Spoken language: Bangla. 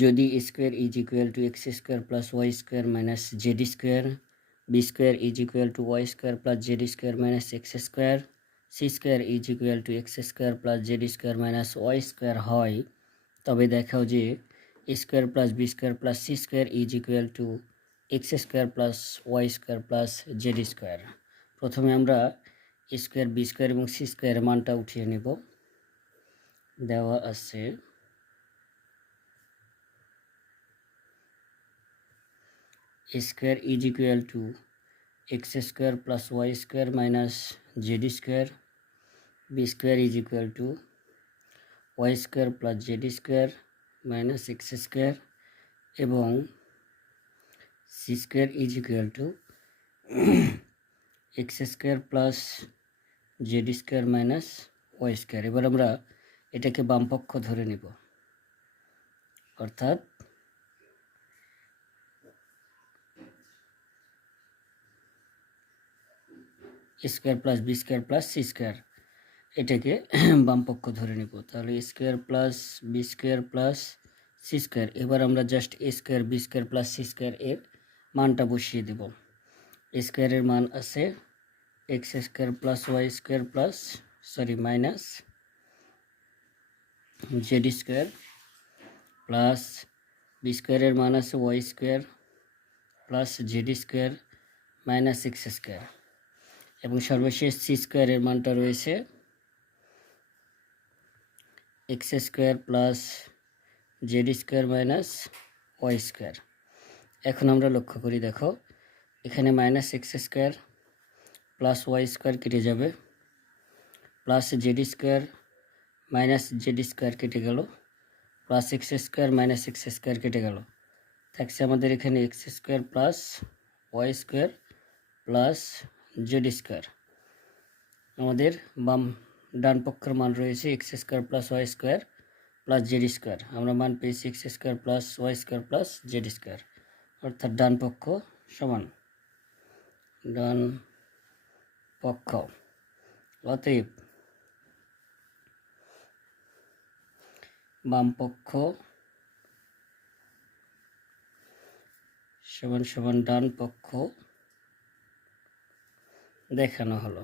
যদি square is equal to x square plus y square minus z square, b square is equal to y square plus z square minus x square, c square is equal to x square plus z square minus y square হয়, তবে দেখাও যে square plus b square plus c square is equal to x square plus y square plus z square. প্রথমে আমরা স্কোয়ার বি স্কোয়ার এবং সি স্কোয়ারের মানটা উঠিয়ে নেব। দেওয়া আছে square is equal to x square plus y square minus z square, b square is equal to y square plus z square minus x square, এবং c square is equal to x square plus z square minus y square. এবার আমরা এটাকে বামপক্ষ ধরে নিব, অর্থাৎ square plus b square plus c square, এটাকে বামপক্ষ ধরে নিব। তাহলে square plus b square plus c square. এবার আমরা just a square b square plus c square এর মানটা বসিয়ে দেব। স্কোয়ারের মান আছে x square plus y square plus minus z square, plus b স্কোয়ারের মান আছে y square plus z square minus x square, এবং সর্বশেষ সি স্কোয়ারের মানটা রয়েছে x square plus z square minus y square. এখন আমরা লক্ষ্য করি, দেখো এখানে minus x square plus y square কেটে যাবে, plus z square minus z square কেটে গেল, plus x square minus x square কেটে গেল। থাকছে আমাদের এখানে x square plus y square plus z square. আমাদের ডান পক্ষের মান রয়েছে x square plus y square plus z square. আমরা মান পেয়েছি x square plus y square plus z square, অর্থাৎ ডান পক্ষ সমান ডান পক্ষ। অতএব বাম পক্ষ সমান সমান ডান পক্ষ দেখানো হলো।